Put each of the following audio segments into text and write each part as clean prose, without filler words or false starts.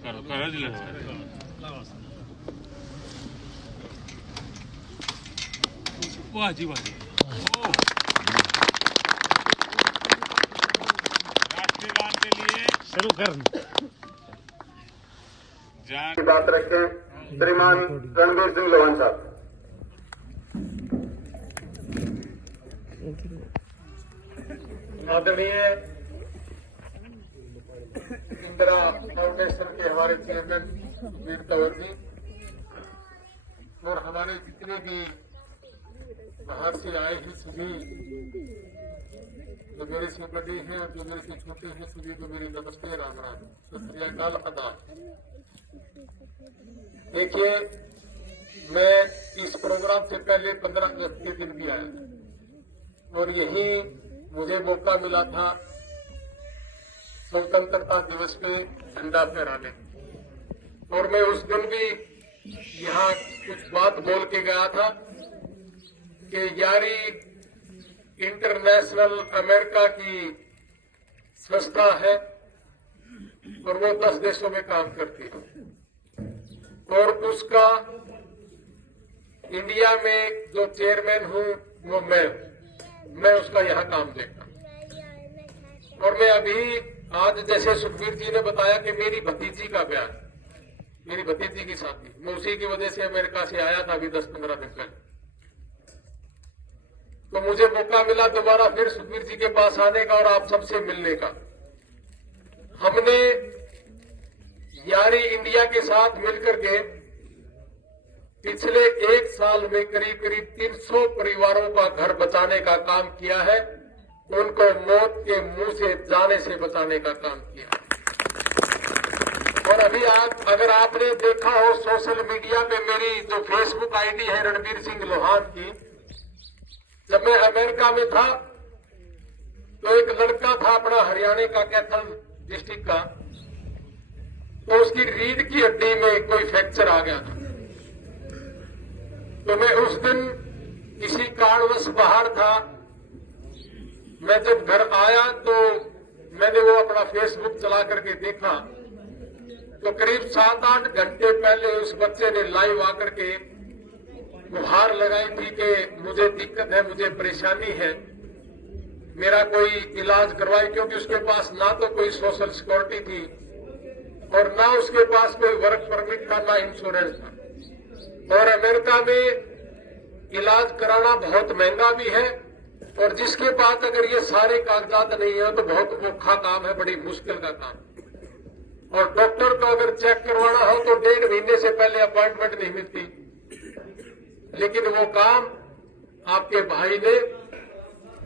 वाह जी वाह जी। राष्ट्रीय गान के लिए शुरू कर की बात रखें श्रीमान रणवीर सिंह लोहान साहब। आदरणीय इंदिरा फाउंडेशन के हमारे चेयरमैन वीर कंवर जी और हमारे जितने भी बाहर से आए हैं सभी, जो मेरे से बड़े हैं और जो मेरे से छोटे हैं, सभी को मेरी नमस्ते, राम राम, सत श्री अकाल, आदाब। देखिए, मैं इस प्रोग्राम से पहले 15 अगस्त के दिन भी आया और यही मुझे मौका मिला था स्वतंत्रता दिवस पे झंडा फहराने, और मैं उस दिन भी यहाँ कुछ बात बोल के गया था कि यारी इंटरनेशनल अमेरिका की संस्था है और वो 10 देशों में काम करती है और उसका इंडिया में जो चेयरमैन हूं वो मैं उसका यहाँ काम देखता हूं। और मैं अभी आज जैसे सुखबीर जी ने बताया कि मेरी भतीजी का ब्याह, मेरी भतीजी की शादी, मैं उसी की वजह से अमेरिका से आया था अभी 10-15 दिन पहले, तो मुझे मौका मिला दोबारा फिर सुखबीर जी के पास आने का और आप सबसे मिलने का। हमने यारी इंडिया के साथ मिलकर के पिछले 1 साल में करीब 300 परिवारों का घर बचाने का काम किया है, उनको मौत के मुंह से जाने से बचाने का काम किया। और अभी आज अगर आपने देखा हो सोशल मीडिया पे मेरी जो फेसबुक आईडी है रणवीर सिंह लोहान की, जब मैं अमेरिका में था तो एक लड़का था अपना हरियाणा का कैथल डिस्ट्रिक्ट का, तो उसकी रीढ़ की हड्डी में कोई फ्रैक्चर आ गया था। तो मैं उस दिन किसी कारणवश बाहर था, मैं जब घर आया तो मैंने वो अपना फेसबुक चला करके देखा तो करीब 7-8 घंटे पहले उस बच्चे ने लाइव आकर के गुहार लगाई थी कि मुझे दिक्कत है, मुझे परेशानी है, मेरा कोई इलाज करवाए, क्योंकि उसके पास ना तो कोई सोशल सिक्योरिटी थी और ना उसके पास कोई वर्क परमिट था, ना इंश्योरेंस था। और अमेरिका में इलाज कराना बहुत महंगा भी है और जिसके पास अगर ये सारे कागजात नहीं है तो बहुत औखा काम है, बड़ी मुश्किल का काम। और डॉक्टर को अगर चेक करवाना हो तो 1.5 महीने से पहले अपॉइंटमेंट नहीं मिलती, लेकिन वो काम आपके भाई ने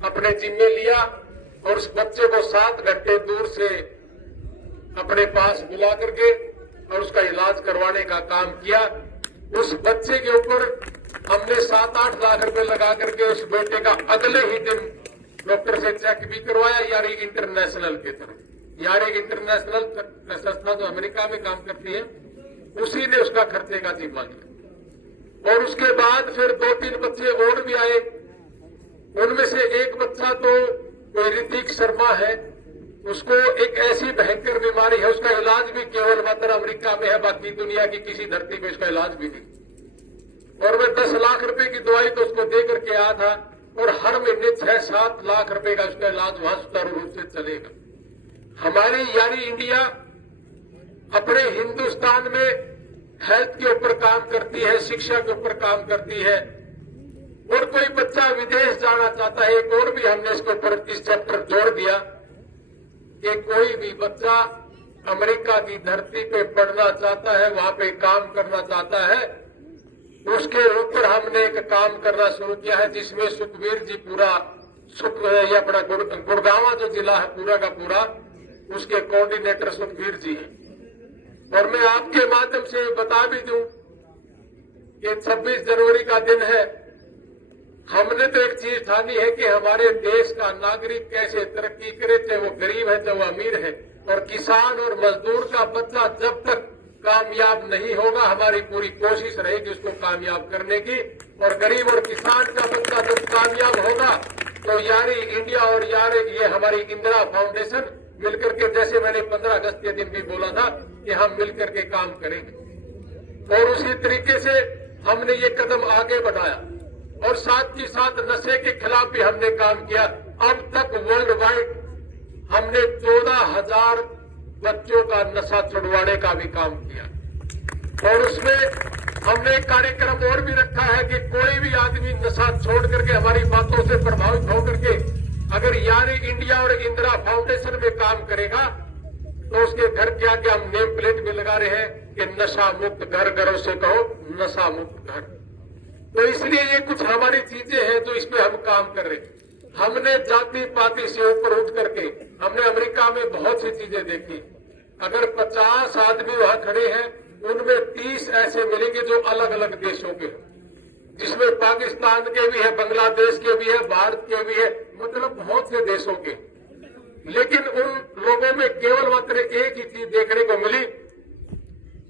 अपने जिम्मे लिया और उस बच्चे को 7 घंटे दूर से अपने पास बुला करके और उसका इलाज करवाने का काम किया। उस बच्चे के ऊपर हमने 7-8 लाख रुपए लगा करके उस बेटे का अगले ही दिन डॉक्टर से चेक भी करवाया, यारी इंटरनेशनल के तरफ। यारी इंटरनेशनल संस्था जो अमेरिका में काम करती है, उसी ने उसका खर्चे का जिम्मा लिया। और उसके बाद फिर 2-3 बच्चे और भी आए, उनमें से एक बच्चा तो कोई ऋतिक शर्मा है, उसको एक ऐसी भयंकर बीमारी है, उसका इलाज भी केवल मात्र अमेरिका में है, बाकी दुनिया की किसी धरती पे इसका इलाज भी नहीं। और मैं 10 लाख रुपए की दवाई तो उसको दे करके आया था और हर महीने 6-7 लाख रुपए का उसका इलाज वहां सुचारू रूप से चलेगा। हमारी यारी इंडिया अपने हिंदुस्तान में हेल्थ के ऊपर काम करती है, शिक्षा के ऊपर काम करती है। और कोई बच्चा विदेश जाना चाहता है, एक और भी हमने इसके ऊपर इस चैप्टर जोड़ दिया कि कोई भी बच्चा अमेरिका की धरती पे पढ़ना चाहता है, वहां पे काम करना चाहता है, उसके ऊपर हमने एक काम करना शुरू किया है, जिसमें सुखबीर जी पूरा ये अपना गुड़गांव जो जिला है पूरा का पूरा, उसके कोऑर्डिनेटर सुखबीर जी हैं। और मैं आपके माध्यम से बता भी दूं कि 26 जनवरी का दिन है, हमने तो एक चीज ठानी है कि हमारे देश का नागरिक कैसे तरक्की करे, चाहे वो गरीब है चाहे वो अमीर है। और किसान और मजदूर का बच्चा जब तक कामयाब नहीं होगा, हमारी पूरी कोशिश रहेगी उसको कामयाब करने की। और गरीब और किसान का बच्चा जब कामयाब होगा तो यारी इंडिया और ये हमारी इंदिरा फाउंडेशन मिलकर के, जैसे मैंने 15 अगस्त के दिन भी बोला था कि हम मिलकर के काम करेंगे, और उसी तरीके से हमने ये कदम आगे बढ़ाया। और साथ ही साथ नशे के खिलाफ भी हमने काम किया। अब तक वर्ल्ड वाइड हमने 14,000 बच्चों का नशा छुड़वाने का भी काम किया। और उसमें हमने एक कार्यक्रम और भी रखा है कि कोई भी आदमी नशा छोड़ करके, हमारी बातों से प्रभावित होकर के अगर यारी इंडिया और इंदिरा फाउंडेशन में काम करेगा तो उसके घर के आगे हम नेम प्लेट भी लगा रहे हैं कि नशा मुक्त घर, घरों से कहो नशा मुक्त घर। तो इसलिए ये कुछ हमारी चीजें हैं जो इस पे हम काम कर रहे हैं। हमने जाति पाति से ऊपर उठ करके हमने अमेरिका में बहुत सी चीजें देखी। अगर 50 आदमी वहां खड़े हैं, उनमें 30 ऐसे मिलेंगे जो अलग अलग देशों के, जिसमें पाकिस्तान के भी है, बांग्लादेश के भी है, भारत के भी है, मतलब बहुत से देशों के। लेकिन उन लोगों में केवल मात्र एक ही चीज देखने को मिली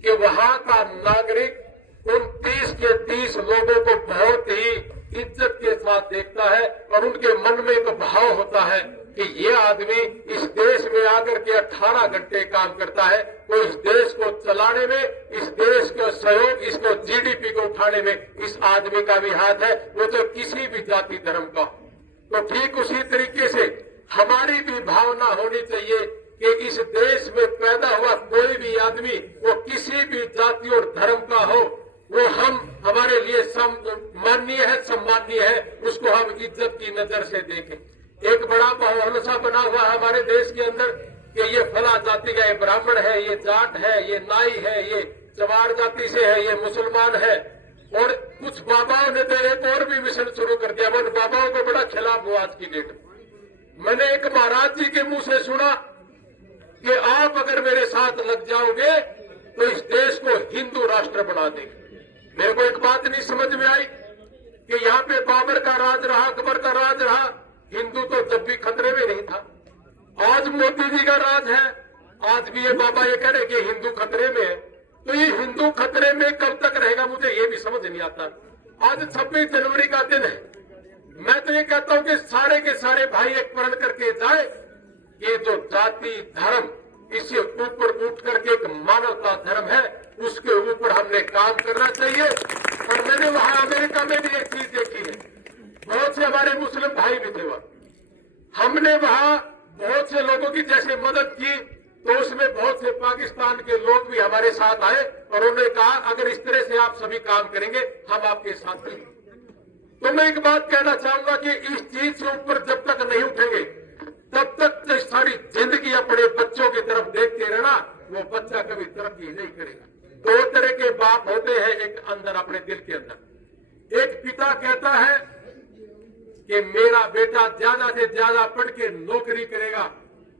कि वहां का नागरिक उन 30 के 30 लोगों को बहुत ही इज्जत के साथ देखता है, और उनके मन में एक भाव होता है कि ये आदमी इस देश में आकर के 18 घंटे काम करता है, तो इस देश को चलाने में, इस देश का सहयोग, इसको जीडीपी को उठाने में इस आदमी का भी हाथ है, वो तो किसी भी जाति धर्म का। तो ठीक उसी तरीके से हमारी भी भावना होनी चाहिए कि इस देश में पैदा हुआ कोई भी आदमी, वो किसी भी जाति और धर्म का हो, वो हमारे लिए माननीय है, सम्माननीय है, उसको हम इज्जत की नजर से देखें। एक बड़ा भरोसा बना हुआ है हमारे देश के अंदर कि ये फला जाति का, ये ब्राह्मण है, ये जाट है, ये नाई है, ये चमार जाति से है, ये मुसलमान है। और कुछ बाबाओं ने तो एक और भी मिशन शुरू कर दिया। उन बाबाओं को बड़ा खिलाफ हुआ आज की डेट में। मैंने एक महाराज जी के मुंह से सुना कि आप अगर मेरे साथ लग जाओगे तो इस देश को हिंदू राष्ट्र बना देंगे। मेरे को एक बात नहीं समझ में आई कि यहाँ पे बाबर का राज रहा, अकबर का राज रहा, हिंदू तो जब भी खतरे में नहीं था। आज मोदी जी का राज है, आज भी ये बाबा ये कह रहे कि हिंदू खतरे में है। तो ये हिंदू खतरे में कब तक रहेगा, मुझे ये भी समझ नहीं आता। आज 26 जनवरी का दिन है। मैं तो ये कहता हूं कि सारे के सारे भाई एक प्रण करके जाए, ये जो जाति धर्म, इससे ऊपर उठ करके एक मानवता धर्म है, उसके ऊपर हमने काम करना चाहिए। और मैंने वहां अमेरिका में भी एक चीज देखी है, बहुत से हमारे मुस्लिम भाई भी थे वहां। हमने वहां बहुत से लोगों की जैसे मदद की, तो उसमें बहुत से पाकिस्तान के लोग भी हमारे साथ आए और उन्होंने कहा अगर इस तरह से आप सभी काम करेंगे हम आपके साथ हैं। तो मैं एक बात कहना चाहूंगा कि इस चीज से ऊपर जब तक नहीं उठेंगे तब तक तो सारी जिंदगी अपने बच्चों की तरफ देखते रहना, वो बच्चा कभी तरक्की नहीं करेगा। दो तरह के बाप होते हैं एक अंदर, अपने दिल के अंदर। एक पिता कहता है कि मेरा बेटा ज्यादा से ज्यादा पढ़ के नौकरी करेगा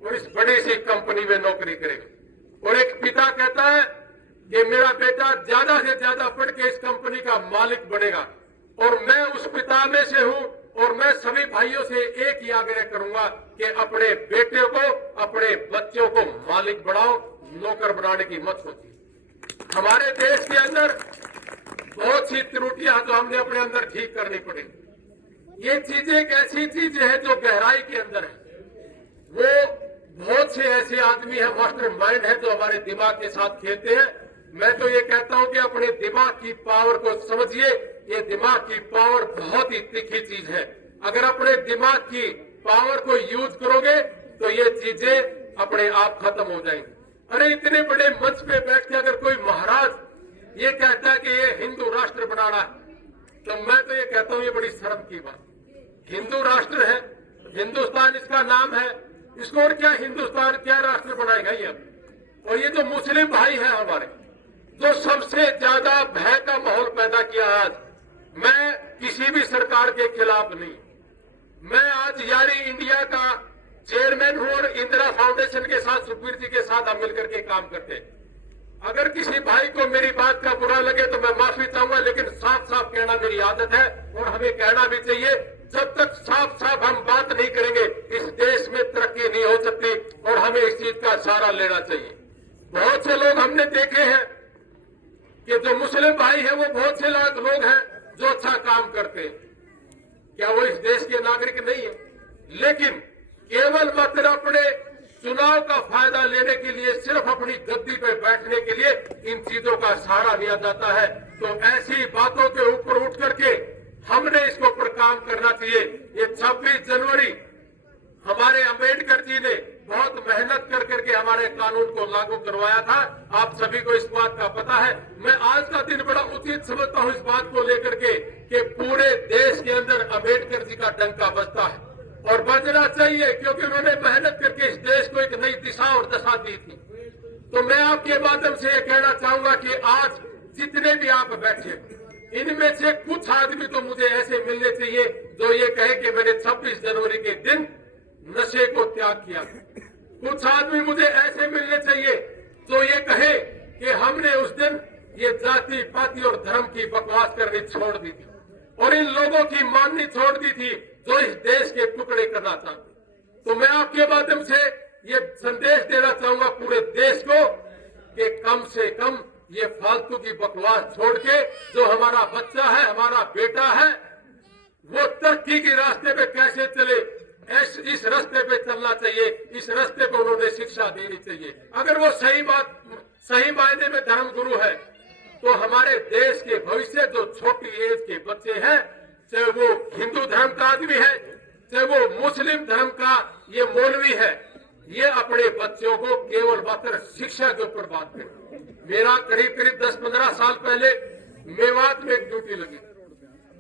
और इस बड़ी सी कंपनी में नौकरी करेगा, और एक पिता कहता है कि मेरा बेटा ज्यादा से ज्यादा पढ़ के इस कंपनी का मालिक बनेगा। और मैं उस पिता में से हूं, और मैं सभी भाइयों से एक ही आग्रह करूंगा कि अपने बेटे को, अपने बच्चों को मालिक बनाओ, नौकर बनाने की मत सोचिए। हमारे देश के अंदर बहुत सी त्रुटियां जो हमने अपने अंदर ठीक करनी पड़ेगी। ये चीजें एक ऐसी चीज है जो गहराई के अंदर है। वो बहुत से ऐसे आदमी है, मास्टर माइंड है, जो हमारे दिमाग के साथ खेलते हैं। मैं तो ये कहता हूं कि अपने दिमाग की पावर को समझिए। ये दिमाग की पावर बहुत ही तीखी चीज है। अगर अपने दिमाग की पावर को यूज करोगे तो ये चीजें अपने आप खत्म हो जाएंगी। अरे इतने बड़े मंच पे बैठ के अगर कोई महाराज ये कहता है कि ये हिंदू राष्ट्र बनाना है, तो मैं तो ये कहता हूं ये बड़ी शर्म की बात। हिंदू राष्ट्र है, हिंदुस्तान इसका नाम है, इसको और क्या हिंदुस्तान क्या राष्ट्र बनाएगा ये। और ये जो मुस्लिम भाई है हमारे, जो सबसे ज्यादा भय का माहौल पैदा किया आज, मैं किसी भी सरकार के खिलाफ नहीं। मैं आज यारी इंडिया का चेयरमैन हूं और इंदिरा फाउंडेशन के साथ, सुखबीर जी के साथ हम मिलकर के काम करते हैं। अगर किसी भाई को मेरी बात का बुरा लगे तो मैं माफी चाहूंगा, लेकिन साफ साफ कहना मेरी आदत है और हमें कहना भी चाहिए। जब तक साफ साफ हम बात नहीं करेंगे इस देश में तरक्की नहीं हो सकती, और हमें इस चीज का सहारा लेना चाहिए। बहुत से लोग हमने देखे हैं कि जो मुस्लिम भाई है वो बहुत से लोग हैं जो अच्छा काम करते हैं। क्या वो इस देश के नागरिक नहीं है? लेकिन केवल मात्र अपने चुनाव का फायदा लेने के लिए, सिर्फ अपनी गद्दी पे बैठने के लिए इन चीजों का सहारा लिया जाता है। तो ऐसी बातों के ऊपर उठ करके हमने इसके ऊपर काम करना चाहिए। ये 26 जनवरी हमारे अंबेडकर जी ने बहुत मेहनत कर करके हमारे कानून को लागू करवाया था। आप सभी को इस बात का पता है। मैं आज का दिन बड़ा उचित समझता हूं इस बात को लेकर के कि पूरे देश के अंदर अंबेडकर जी का डंका बजता है और बजना चाहिए, क्योंकि उन्होंने मेहनत करके इस देश को एक नई दिशा और दशा दी थी। तो मैं आपके माध्यम से ये कहना चाहूंगा कि आज जितने भी आप बैठे, इनमें से कुछ आदमी तो मुझे ऐसे मिलने चाहिए जो ये कहे कि मैंने 26 जनवरी के दिन नशे को त्याग किया। कुछ आदमी मुझे ऐसे मिलने चाहिए जो ये कहे कि हमने उस दिन ये जाति पाति और धर्म की बकवास करनी छोड़ दी थी और इन लोगों की माननी छोड़ दी थी जो इस देश के टुकड़े करना चाहते। तो मैं आपके माध्यम से ये संदेश देना चाहूंगा पूरे देश को कि कम से कम ये फालतू की बकवास छोड़ के जो हमारा बच्चा है, हमारा बेटा है, वो तरक्की के रास्ते पे कैसे चले, इस रास्ते पे चलना चाहिए। इस रास्ते पे उन्होंने शिक्षा देनी चाहिए। अगर वो सही मायने में धर्म गुरु है तो हमारे देश के भविष्य जो छोटी एज के बच्चे हैं, चाहे वो हिंदू धर्म का आदमी है, चाहे वो मुस्लिम धर्म का ये मौलवी है, ये अपने बच्चों को केवल मात्र शिक्षा के ऊपर बात करें। मेरा करीब 10-15 साल पहले मेवात में एक ड्यूटी लगी।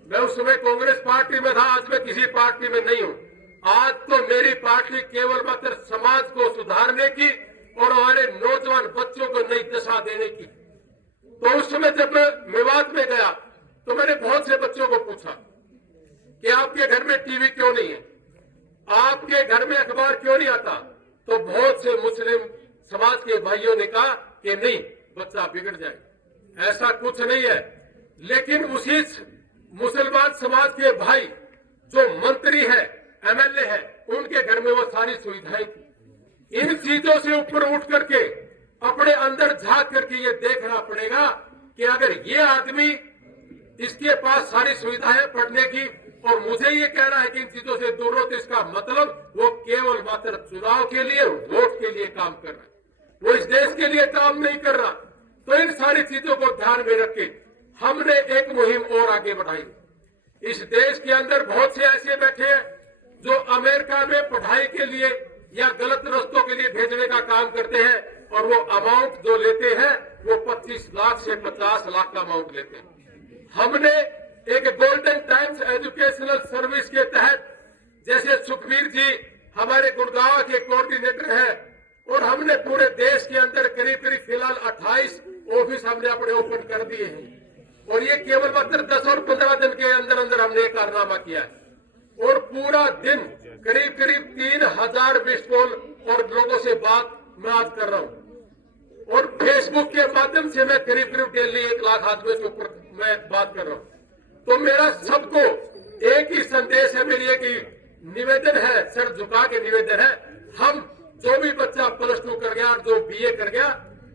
मैं उस समय कांग्रेस पार्टी में था, आज मैं किसी पार्टी में नहीं हूं। आज तो मेरी पार्टी केवल मात्र समाज को सुधारने की और हमारे नौजवान बच्चों को नई दिशा देने की। तो उस समय जब मैं मेवात में गया तो मैंने बहुत से बच्चों को पूछा कि आपके घर में टीवी क्यों नहीं है, आपके घर में अखबार क्यों नहीं आता। तो बहुत से मुस्लिम समाज के भाइयों ने कहा कि नहीं, बच्चा बिगड़ जाए, ऐसा कुछ नहीं है। लेकिन उसी मुसलमान समाज के भाई जो मंत्री है, एमएलए है, उनके घर में वो सारी सुविधाएं थी। इन चीजों से ऊपर उठ करके अपने अंदर झांक करके ये देखना पड़ेगा कि अगर ये आदमी, इसके पास सारी सुविधाएं पढ़ने की, और मुझे ये कहना है कि इन चीजों से दूर हो, तो इसका मतलब वो केवल मात्र चुनाव के लिए, वोट के लिए काम कर रहा है, वो इस देश के लिए काम नहीं कर रहा। तो इन सारी चीजों को ध्यान में रख के हमने एक मुहिम और आगे बढ़ाई। इस देश के अंदर बहुत से ऐसे बैठे हैं जो अमेरिका में पढ़ाई के लिए या गलत रास्तों के लिए भेजने का काम करते हैं, और वो अमाउंट जो लेते हैं वो 25 लाख से 50 लाख का अमाउंट लेते हैं। हमने एक गोल्डन टाइम्स एजुकेशनल सर्विस के तहत, जैसे सुखबीर जी हमारे गुड़गांव के कोऑर्डिनेटर हैं, और हमने पूरे देश के अंदर करीब फिलहाल 28 ऑफिस हमने अपने ओपन कर दिए हैं, और ये केवल मात्र 10 और 15 दिन के अंदर अंदर हमने ये कारनामा किया है। और पूरा दिन करीब 3000 मिस्ड कॉल और लोगों से बात मैं आज कर रहा हूं, और फेसबुक के माध्यम से मैं करीब डेली 1 लाख आदमियों के ऊपर मैं बात कर रहा हूं। तो मेरा सबको एक ही संदेश है, मेरी एक ही निवेदन है, सर झुका के निवेदन है, हम जो भी बच्चा +2 कर गया और जो BA कर गया,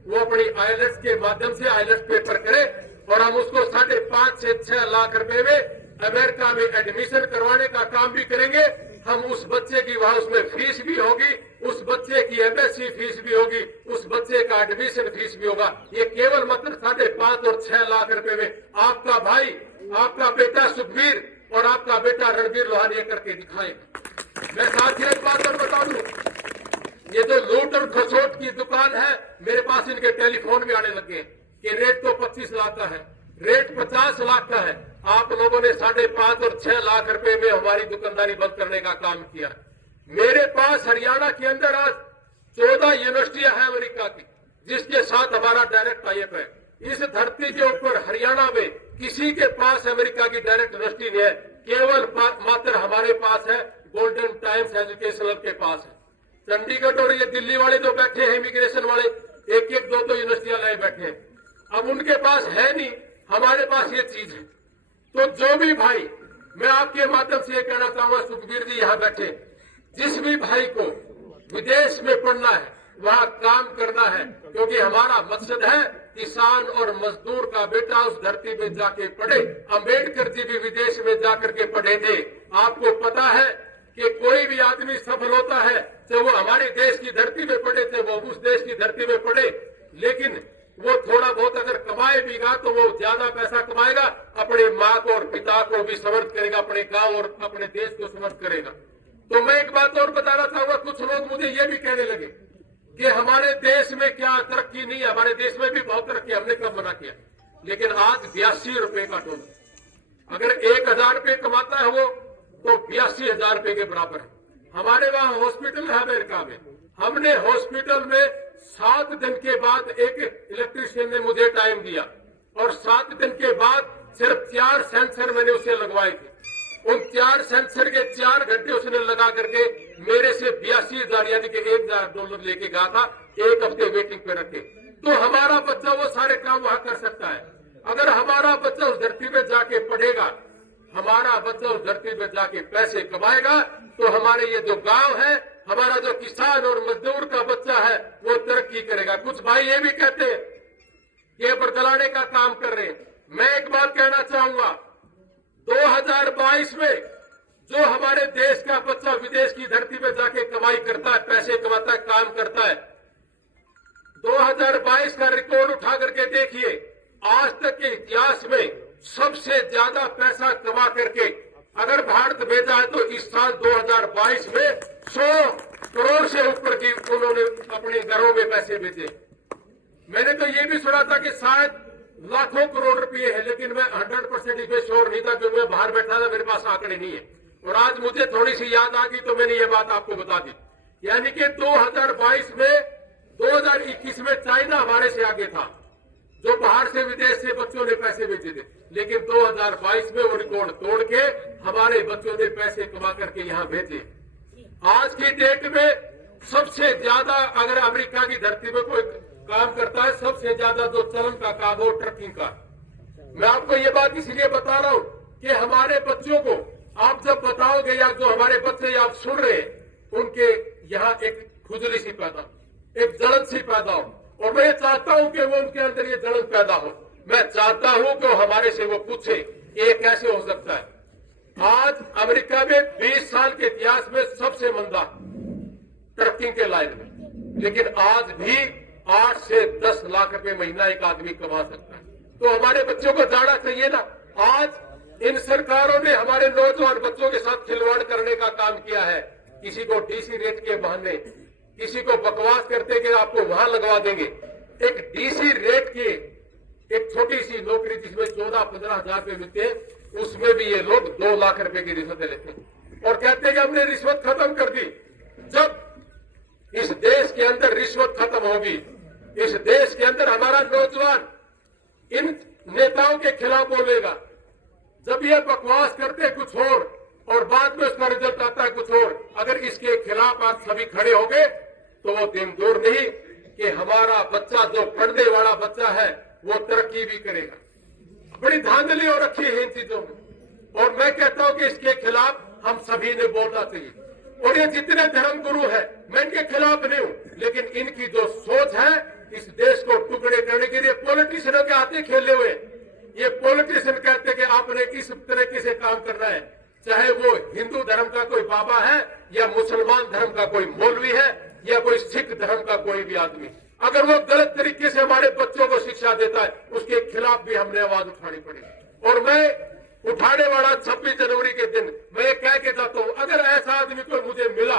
वो अपनी IELTS के माध्यम से IELTS पेपर करे, और हम उसको 5.5 से 6 लाख रुपए में अमेरिका में एडमिशन करवाने का काम भी करेंगे। हम उस बच्चे की वहां उसमें फीस भी होगी, उस बच्चे की MSc फीस भी होगी, उस बच्चे का एडमिशन फीस भी होगा। ये केवल मात्र 5.5 और 6 लाख रुपए में आपका भाई, आपका बेटा सुखबीर और आपका बेटा रणबीर लोहानी ये करके दिखाएगा। मैं साथ ही एक बात और बता दूं, ये जो लूट और खसोट की दुकान है, मेरे पास इनके टेलीफोन भी आने लगे कि रेट तो 25 लाख का है, रेट 50 लाख का है। आप लोगों ने 5.5 और 6 लाख रुपए में हमारी दुकानदारी बंद करने का काम किया। मेरे पास हरियाणा के अंदर आज 14 यूनिवर्सिटियां हैं अमेरिका की, जिसके साथ हमारा डायरेक्ट टाइप है। इस धरती के ऊपर हरियाणा में किसी के पास अमेरिका की डायरेक्ट यूनिवर्सिटी नहीं है, केवल मात्र हमारे पास है, गोल्डन टाइम्स एजुकेशनल के पास है। चंडीगढ़ और ये दिल्ली वाले जो बैठे हैं इमिग्रेशन वाले, 1-1, 2-2 यूनिवर्सिटियां लाए बैठे हैं। अब उनके पास है नहीं, हमारे पास ये चीज है। तो जो भी भाई, मैं आपके माध्यम से ये कहना चाहूंगा, सुखबीर जी यहाँ बैठे, जिस भी भाई को विदेश में पढ़ना है, वहाँ काम करना है, क्योंकि हमारा मकसद है किसान और मजदूर का बेटा उस धरती में जाके पढ़े। अंबेडकर जी भी विदेश में जाकर के पढ़े थे। आपको पता है कि कोई भी आदमी सफल होता है चाहे वो हमारे देश की धरती में पड़े चाहे वो उस देश की धरती में पड़े, लेकिन वो थोड़ा बहुत अगर कमाए भीगा तो वो ज्यादा पैसा कमाएगा, अपने माँ को और पिता को भी समर्थ करेगा, अपने गांव और अपने देश को समर्थ करेगा। तो मैं एक बात और बताना चाहूंगा, कुछ लोग मुझे ये भी कहने लगे कि हमारे देश में क्या तरक्की नहीं है। हमारे देश में भी बहुत तरक्की, हमने कब मना किया, लेकिन आज 82 रुपए का डॉलर, अगर 1000 रुपए कमाता है वो तो 82,000 रुपए के बराबर है। हमारे वहां हॉस्पिटल है अमेरिका में, हमने हॉस्पिटल में 7 दिन के बाद एक इलेक्ट्रीशियन ने मुझे टाइम दिया और 7 दिन के बाद सिर्फ 4 सेंसर मैंने उसे लगवाए थे। उन 4 सेंसर के 4 घंटे उसने लगा करके मेरे से 82,000 यानी कि $1,000 लेके गया था, 1 हफ्ते वेटिंग पे रखे। तो हमारा बच्चा वो सारे काम वहां कर सकता है। अगर हमारा बच्चा उस धरती पे जाके पढ़ेगा, हमारा बच्चा उस धरती पे जाके पैसे कमाएगा, तो हमारे ये जो गांव है, हमारा जो किसान और मजदूर का बच्चा है वो तरक्की करेगा। कुछ भाई ये भी कहते हैं कि बरगलाने का काम कर रहे हैं। मैं एक बात कहना चाहूंगा, 2022 में जो हमारे देश का बच्चा विदेश की धरती पे जाके कमाई करता है, पैसे कमाता है, काम करता है, 2022 का रिकॉर्ड उठा करके देखिए, आज तक के इतिहास में सबसे ज्यादा पैसा कमा करके अगर भारत भेजा है तो इस साल 2022 में 100 करोड़ से ऊपर की उन्होंने अपने घरों में पैसे भेजे। मैंने तो ये भी सुना था कि शायद लाखों करोड़ रुपए है, लेकिन मैं 100% इसमें श्योर नहीं था क्योंकि मैं बाहर बैठा था, मेरे पास आंकड़े नहीं है। और आज मुझे थोड़ी सी याद आ गई तो मैंने ये बात आपको बता दी। यानी कि 2022 में 2021 में चाइना हमारे से आगे था, जो बाहर से विदेश से बच्चों ने पैसे भेजे थे, लेकिन 2022 में वो रिकॉर्ड तोड़ के हमारे बच्चों ने पैसे कमा करके यहां भेजे। आज की डेट में सबसे ज्यादा अगर अमेरिका की धरती में कोई काम करता है, सबसे ज्यादा जो चलन का काम हो ट्रकिंग का। मैं आपको ये बात इसलिए बता रहा हूं कि हमारे बच्चों को आप जब बताओगे या जो हमारे बच्चे आप सुन रहे हैं, उनके यहाँ एक खुजली सी पैदा, एक जलन सी पैदा हो, और मैं चाहता हूं कि वो उनके अंदर ये जलन पैदा हो। मैं चाहता हूं कि हमारे से वो पूछे ये कैसे हो सकता है। आज अमेरिका में 20 साल के इतिहास में सबसे मंदा ट्रकिंग के लाइन में, लेकिन आज भी 8 से 10 लाख रुपए महीना एक आदमी कमा सकता है। तो हमारे बच्चों को जाना चाहिए ना। आज इन सरकारों ने हमारे नौजवान बच्चों के साथ खिलवाड़ करने का काम किया है। किसी को डीसी रेट के बहाने, किसी को बकवास करते कि आपको वहां लगवा देंगे। एक डीसी रेट की एक छोटी सी नौकरी जिसमें 14-15 हजार रुपए मिलते हैं, उसमें भी ये लोग 2 लाख रुपए की रिश्वत लेते हैं और कहते हैं कि हमने रिश्वत खत्म कर दी। जब इस देश के अंदर रिश्वत खत्म होगी, इस देश के अंदर हमारा नौजवान इन नेताओं के खिलाफ बोलेगा। जब ये बकवास करते कुछ और बाद में उसका रिजल्ट आता है कुछ और। अगर इसके खिलाफ आज सभी खड़े हो गए तो वो दिन दूर नहीं कि हमारा बच्चा जो पढ़ने वाला बच्चा है वो तरक्की भी करेगा। बड़ी धांधली हो रखी है इन चीजों में, और मैं कहता हूं कि इसके खिलाफ हम सभी ने बोलना चाहिए। और ये जितने धर्म गुरु है, मैं इनके खिलाफ नहीं हूं, लेकिन इनकी जो सोच है इस देश को टुकड़े करने के लिए पॉलिटिशियनों के हाथे खेले हुए। ये पॉलिटिशियन कहते कि आपने किस तरीके से काम करना है, चाहे वो हिंदू धर्म का कोई बाबा है या मुसलमान धर्म का कोई मौलवी है या कोई सिख धर्म का कोई भी आदमी, अगर वो गलत तरीके से हमारे बच्चों को शिक्षा देता है उसके खिलाफ भी हमने आवाज उठानी पड़ेगी। और मैं उठाने वाला 26 जनवरी के दिन मैं ये कह के जाता हूं, अगर ऐसा आदमी कोई मुझे मिला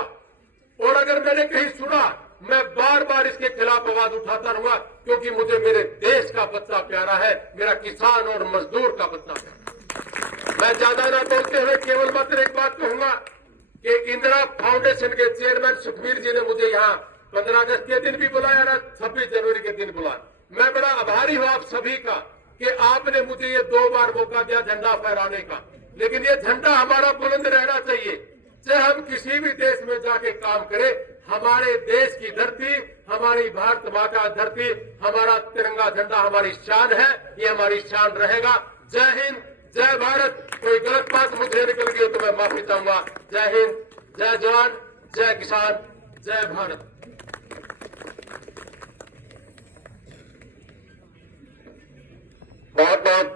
और अगर मैंने कहीं सुना, मैं बार बार इसके खिलाफ आवाज उठाता रहूंगा, क्योंकि मुझे मेरे देश का बच्चा प्यारा है, मेरा किसान और मजदूर का बच्चा प्यारा। मैं ज्यादा ना बोलते हुए केवल मात्र एक बात कहूंगा कि इंदिरा फाउंडेशन के चेयरमैन सुखबीर जी ने मुझे यहाँ 15 अगस्त के दिन भी बुलाया ना 26 जनवरी के दिन बुलाया। मैं बड़ा आभारी हूं आप सभी का कि आपने मुझे ये 2 बार मौका दिया झंडा फहराने का। लेकिन ये झंडा हमारा बुलंद रहना चाहिए, चाहे हम किसी भी देश में जाके काम करें। हमारे देश की धरती, हमारी भारत माँ का धरती, हमारा तिरंगा झंडा हमारी शान है, ये हमारी शान रहेगा। जय हिंद, जय भारत। कोई गलत बात मुझे निकल गई तो मैं माफी चाहूंगा। जय हिंद, जय जवान, जय किसान, जय भारत। बहुत बहुत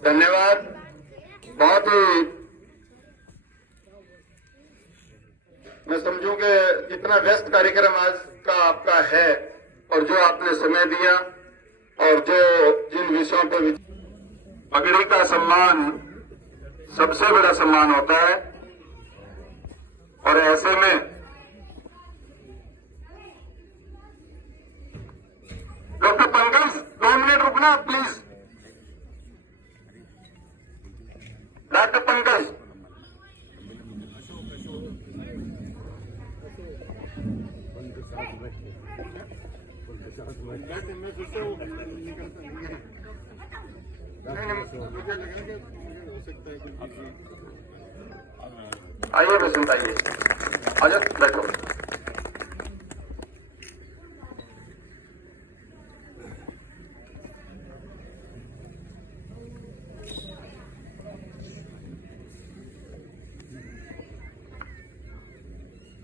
धन्यवाद। बहुत ही इतना व्यस्त कार्यक्रम आज का आपका है और जो आपने समय दिया और जो जिन विषयों पर पगड़ी का सम्मान सबसे बड़ा सम्मान होता है और ऐसे में डॉक्टर पंकज 2 मिनट रुकना प्लीज। डॉक्टर पंकज आइए बसंत आइए, आजा बैठो।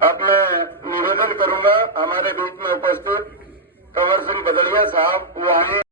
अब मैं निवेदन करूंगा हमारे बीच में उपस्थित कंवर सिंह बदलिया साहब वो आए।